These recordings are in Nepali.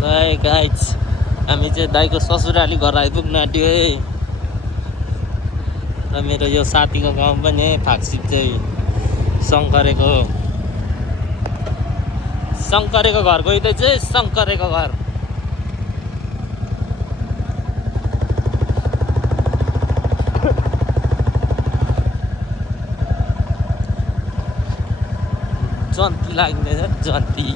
गाइज हामी चाहिँ दाइको ससुराली घर आइपुग्न आँट्यो है। र मेरो यो साथीको गाउँ पनि है फाक्सिप चाहिँ शङ्करेको घर गइँदैछ है। शङ्करेको घर जन्ती लाग्दैछ जन्ती।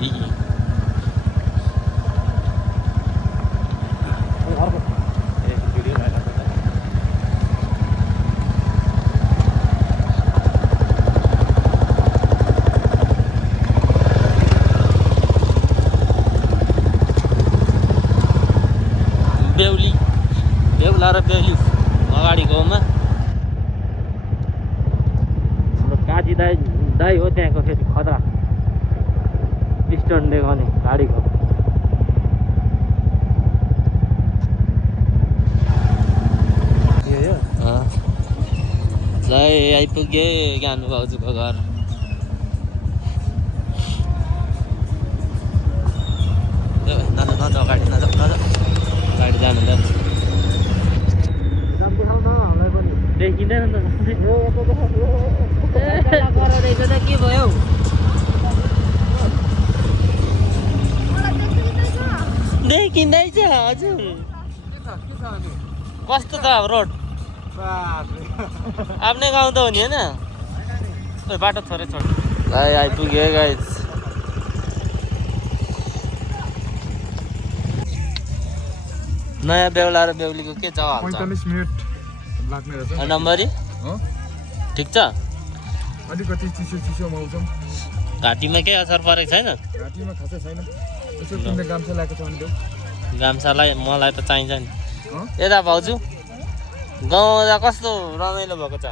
बेहुला र बेहुली अगाडि गाउँमा हाम्रो काजी दाई हो त्यहाँको फेरि खतरा स्टन्ट देखाउने गाडीको। दाई आइपुगे ज्ञानु भाउजूको घर। नजाऊ अगाडि नजाऊ गाडी जानु देखिँदैन त के भयो देखिँदैछ हजुर। कस्तो छ अब रोड आफ्नै गाउँ त हो नि होइन बाटो थोरै छोड। गाई आइपुग्यो गाइज। नयाँ बेहुला र बेहुलीको के छ हाल? 45 मिनेट लाग्ने रहेछ। नम्बरी ठिक छ। अलिकति चिसो मौसम। घाँटीमा केही असर परेको छैन? घाँटीमा खासै छैन। यसो तिमीले गाम्सा ल्याएको छ भने देऊ। गाम्सालाई मलाई त चाहिन्छ नि। यता भाउजू गाउँमा कस्तो रमाइलो भएको छ?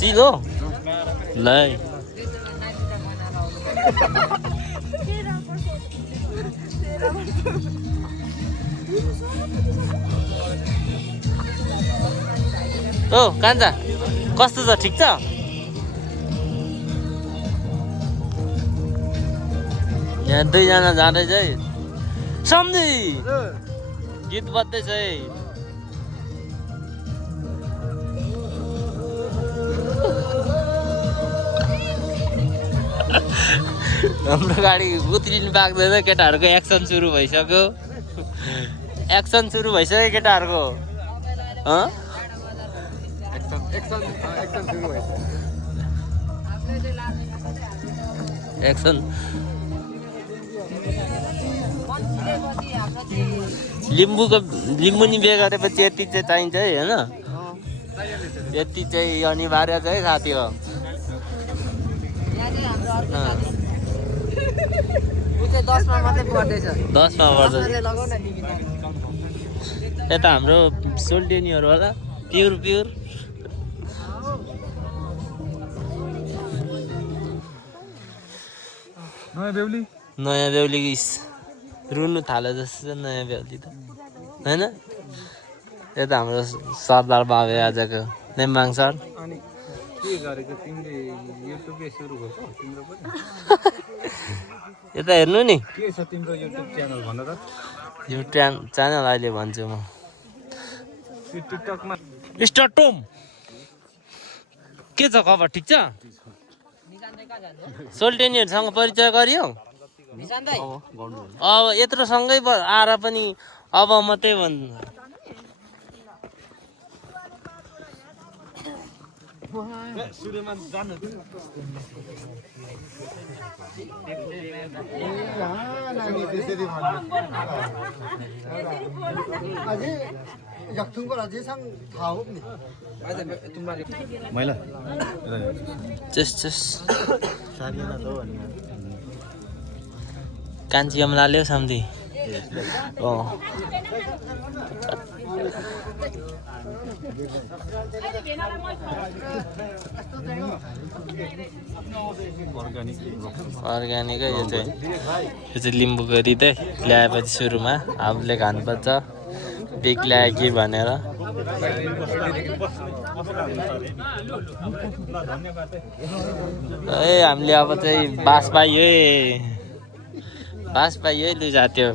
चिल हो ल। ओ कान्छा कस्तो छ? ठिक छ। यहाँ दुईजना जाँदैछ है। सम्झी गीत बज्दैछ है। हाम्रो गाडी उत्रिनु पाक्दैन। केटाहरूको एक्सन सुरु भइसक्यो। एक्सन सुरु भइसक्यो केटाहरूको। एक्सन लिम्बू नि बिहे गरेपछि यति चाहिँ चाहिन्छ है होइन? यति चाहिँ अनिवार्य चाहिँ साथी हो। 10मा मात्रै पर्दैछ। 10मा पर्दैछ। यता हाम्रो सोल्टेनीहरू होला प्युर नयाँ बेहुली रुनु थाले जस्तो छ नयाँ बेहुली त होइन? यता हाम्रो सरदार बाबे आजको नेम्बाङ सर। यता हेर्नु नि के छ तिम्रो युट्युब च्यानल भन त। युट्युब च्यानल अहिले भन्छु म। टिकटकमा स्टार टोम के छ खबर? ठिक छ। सोल्टेनीहरूसँग परिचय गरियो? अब यत्रो सँगै आएर पनि अब मात्रै भन्नु। कान्छी अमलाले सम्झी अर्ग्यानिकै यो चाहिँ लिम्बू गरी चाहिँ ल्याएपछि सुरुमा आफूले खानुपर्छ। बिग ल्यायो कि भनेर हामीले अब चाहिँ बास पाइयो लु जात्यो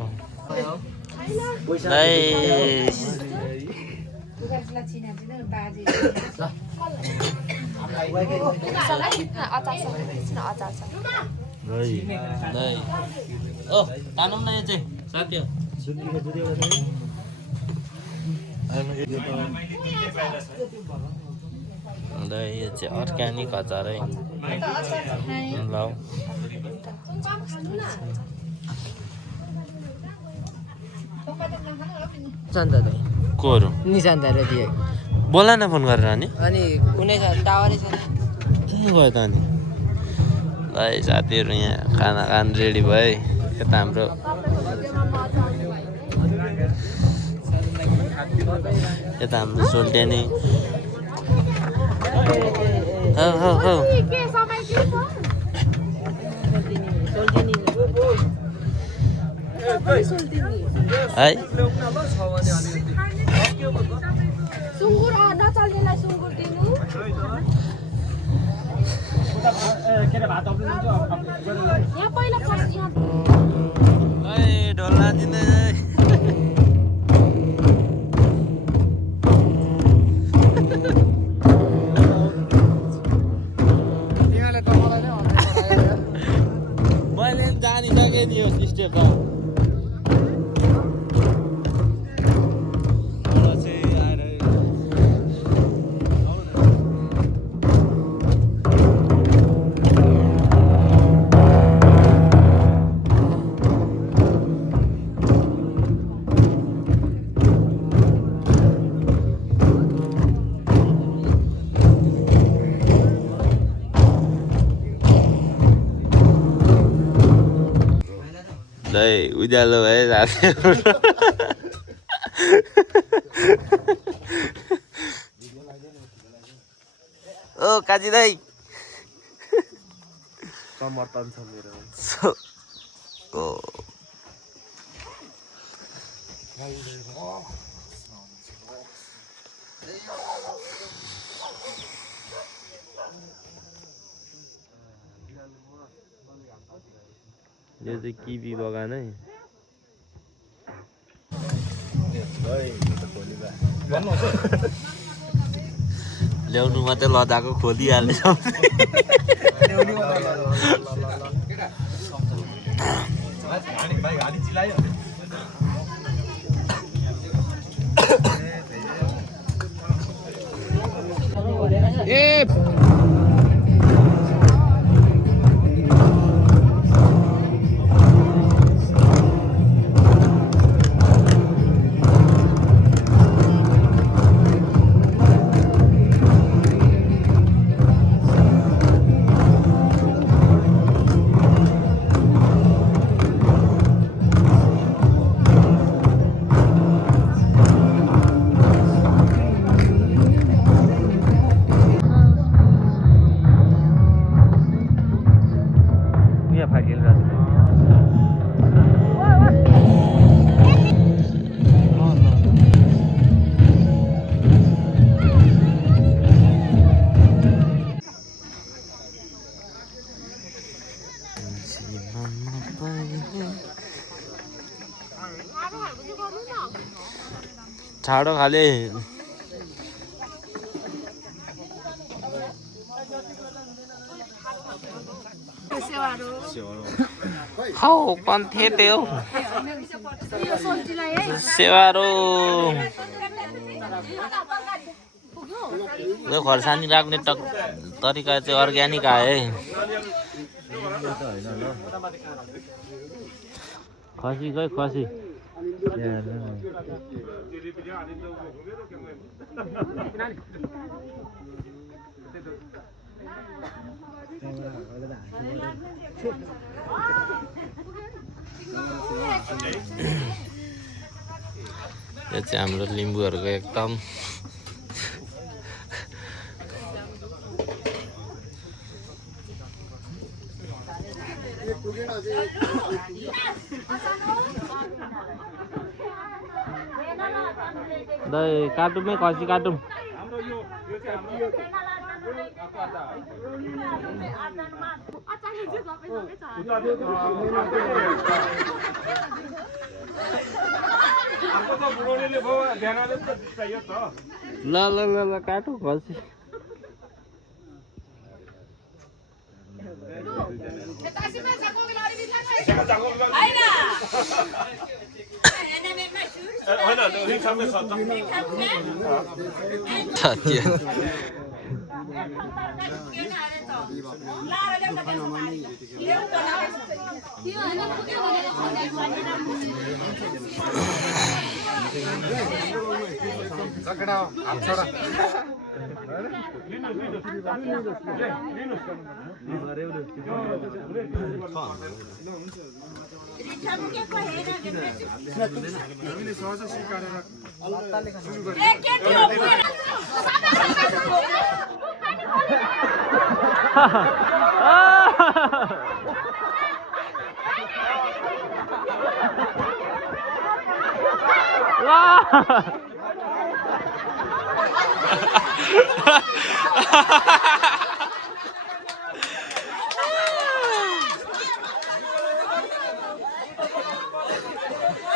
ओ तानौँ न यो चाहिँ साथी हो यो चाहिँ अर्ग्यानिक अचार है ल कोहरू निशान्त दिए बोला न फोन गरेर अनि कुनै टावरै छ गयो त अनि ल साथीहरू यहाँ खाना खान रेडी भयो यता हाम्रो यता हाम्रो सोल्टेनी है सुँगुर नचल्नेलाई सुँगुर दिनु यहाँ पहिला फर्स्ट यहाँ ढोल्ला दिँदै मैले जानिसकेँ नि यो स्टेप उज्यालो भयो साथीहरू ओ काजी दाइ समर्थन छ मेरो यो चाहिँ किवी बगान है ल्याउनु मात्रै लदाको खोलिहाल्ने छाडो खाले खाऊ कन्थे त्यो सेवारो यो खर्सानी राख्ने तरिका चाहिँ अर्ग्यानिक आयो है खसी गयो खसी यो चाहिँ हाम्रो लिम्बूहरूको एकदम दही काटौँ खसी काटौँ ल ल ल ल काटौँ खसी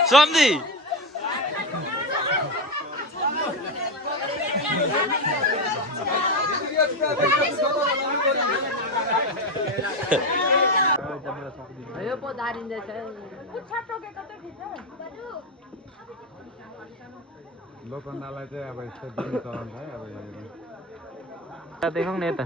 सम्झी यो पो दारिँदैछ लोखण्डलाई चाहिँ अब यस्तो दिनु चलन छ अब देखाउँ न यता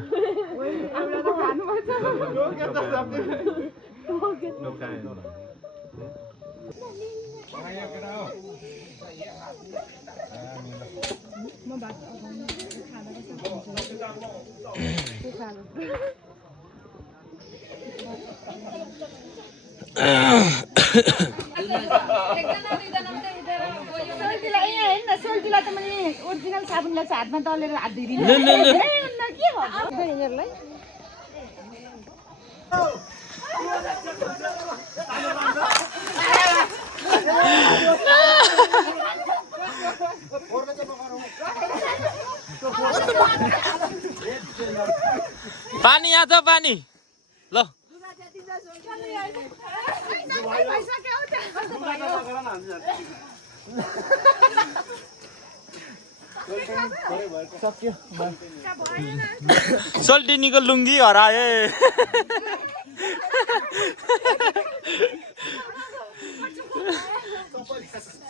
सोल्टीलाई त मैले ओरिजिनल साबुनलाई चाहिँ हातमा दलेर हात धुइदिनु के भयो यिनीहरूलाई पानी यहाँ छ पानी ल सोल्टिनीको लुङ्गी हराए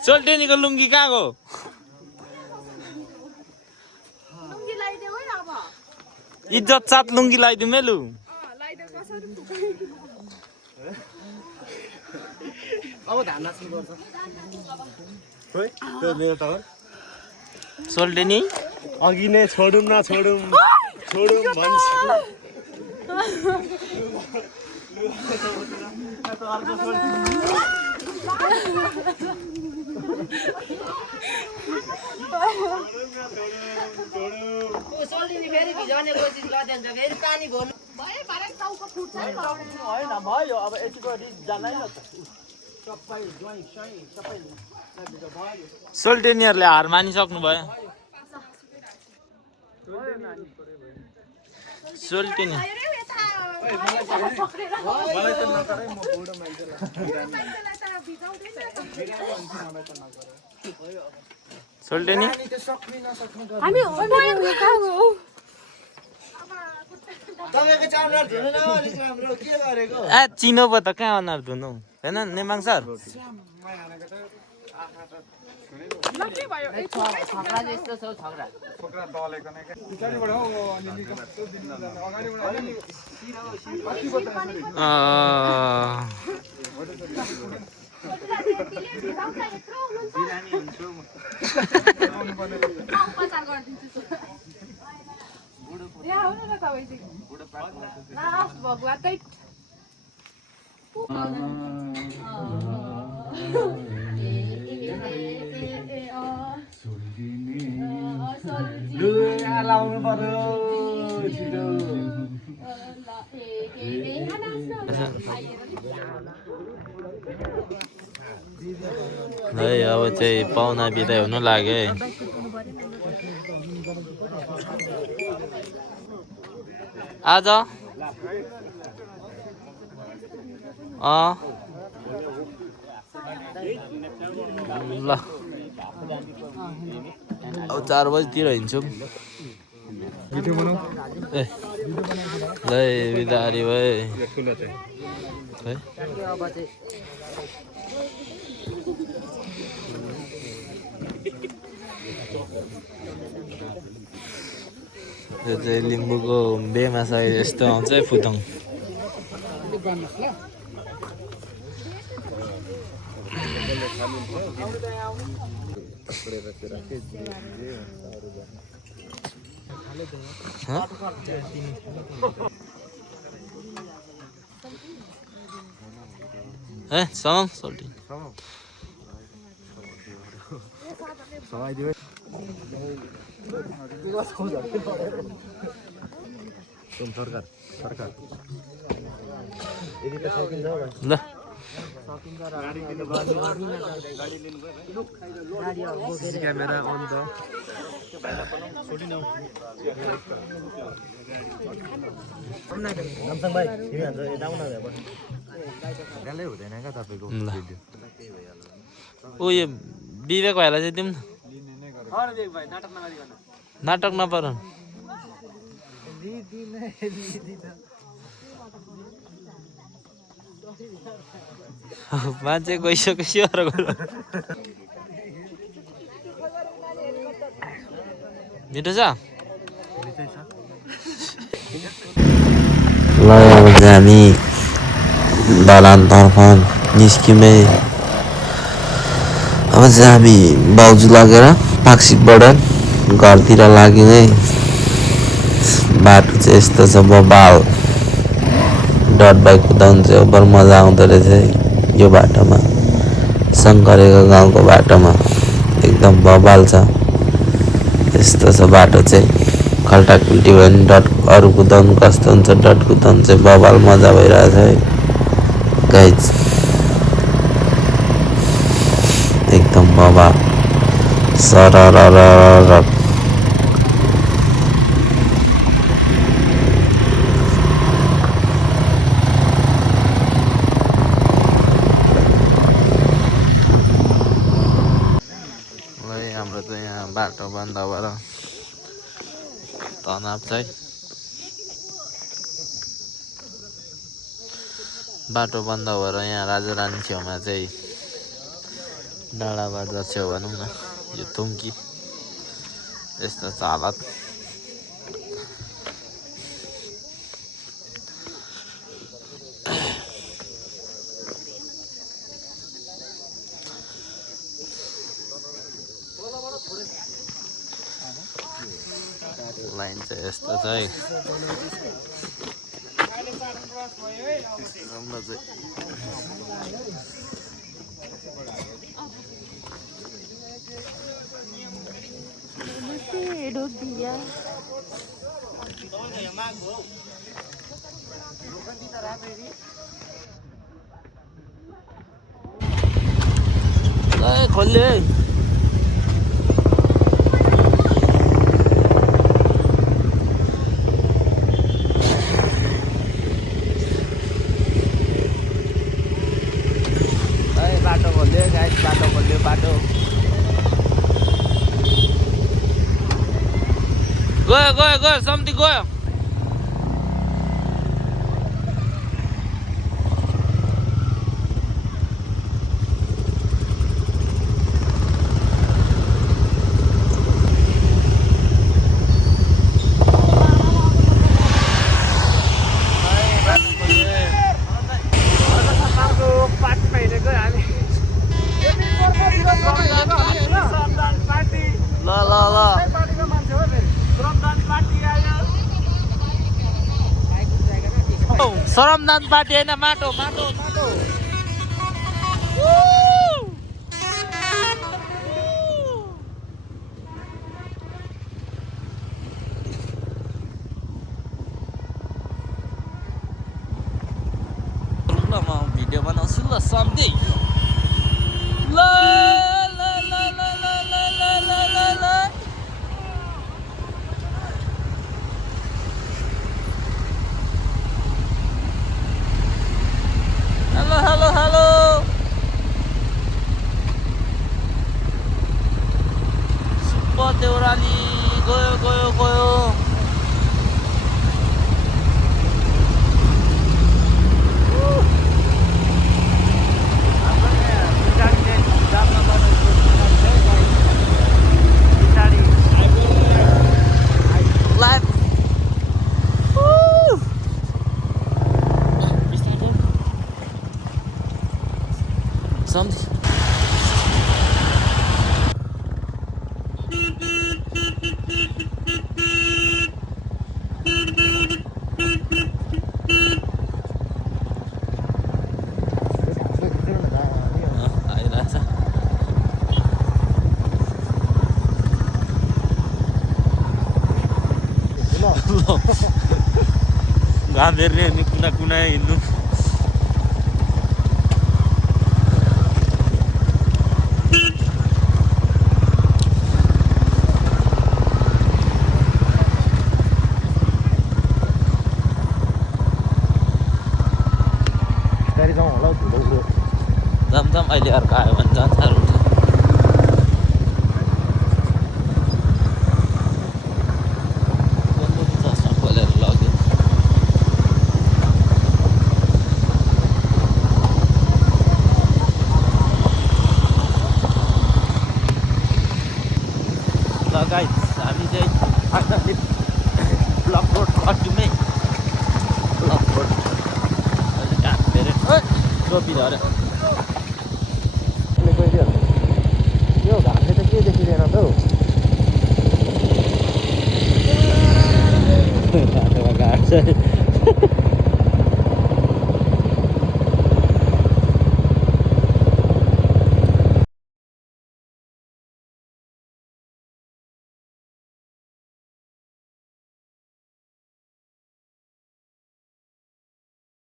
सोल्टिनीको लुङ्गी कहाँ गयो इज्जत साथ लुङ्गी लगाइदिउँ मेलु सोल्टिनी अघि नै छोडौँ न छोडौँ छोडौँ भन्छ सोल्टिनी फेरि भिजाउने कोसिस गर्दैछ फेरि पानी भर्नु होइन भयो अब यतिको जानै न सबै ज्वाइँ सबै सोल्टिनीहरूले हार मानिसक्नु भयो सोल्टिनी सोल्टिनी हामी तपाईँको चामडा धुनु न अलिक राम्रो के गरेको ए चिनो पो त कहाँ अनुहार धुनु होइन नेमाङ सर छक्रा जस्तो छ छक्रा छोक्रा दलेको नै क्या पछाडिबाट हो अलिअलि कस्तो दिनु अगाडिबाट अलिअलि लाउनु पर्यो छिटो है अब चाहिँ पाहुना बिदाइ हुनु लाग्यो है आज ल अब 4 बजीतिर हिँड्छौँ भिडियो बनाऊ ए ल बिदारी भाइ ठुलो चाहिँ है यो चाहिँ लिम्बूको बेमा छ यस्तो आउँछ है फुतङ ए सम सोल्टी सरकार ल क्यामेरा अन द गालै हुँदैन क्या तपाईँको भिडियो ऊ यो विवेक भाइलाई चाहिँ दिउँ न नाटक नपर मान्छे गइसकेपछि मिठो छ ल अब चाहिँ हामी दलानतर्फ निस्क्यौँ अब चाहिँ हामी बाउजू लगेर पाक्सिकबाट घरतिर लाग्यौँ है बाटो चाहिँ यस्तो छ बबाल डट बाइक कुदाउनु चाहिँ ओभर मजा आउँदो रहेछ है यो बाटोमा शङ्करेको गाउँको बाटोमा एकदम बबाल छ यस्तो छ बाटो चाहिँ खल्टाखुल्टी भयो भने डट अरू कुदाउनु कस्तो हुन्छ डट कुदाउनु चाहिँ बबाल मजा भइरहेछ है गाइज एकदम बबाल सरर हाम्रो चाहिँ यहाँ बाटो बन्द भएर तनाव चाहिँ बाटो बन्द भएर यहाँ राजारानी छेउमा चाहिँ डाँडा बाजा छेउ भनौँ न यो थुङ्की यस्तो छ हालत लाइन चाहिँ यस्तो छ है राम्रो चाहिँ खोल्ले बाटो खोल्यो गाइस बाटो खोल्यो बाटो गयो सम्ति गयो श्रमदान पार्टी होइन माटो माटो माटो ल म भिडियो बनाउँछु ल सम्झे ल सम्झी आइरहेछ घाम हेर्ने अनि कुना कुना हिँड्नु जमझम अहिले अर्को आयो भने झन् साह्रो हुन्छ चस्मा खोलेर लग्यो ल गाइस हामी चाहिँ फाइनली ब्लक रोड कट्युमै ब्लक रोड अहिले घाम धेरै टोपी झऱ्यो यो घामले त के देखिँदैन त हौ बाटोमा घाट छ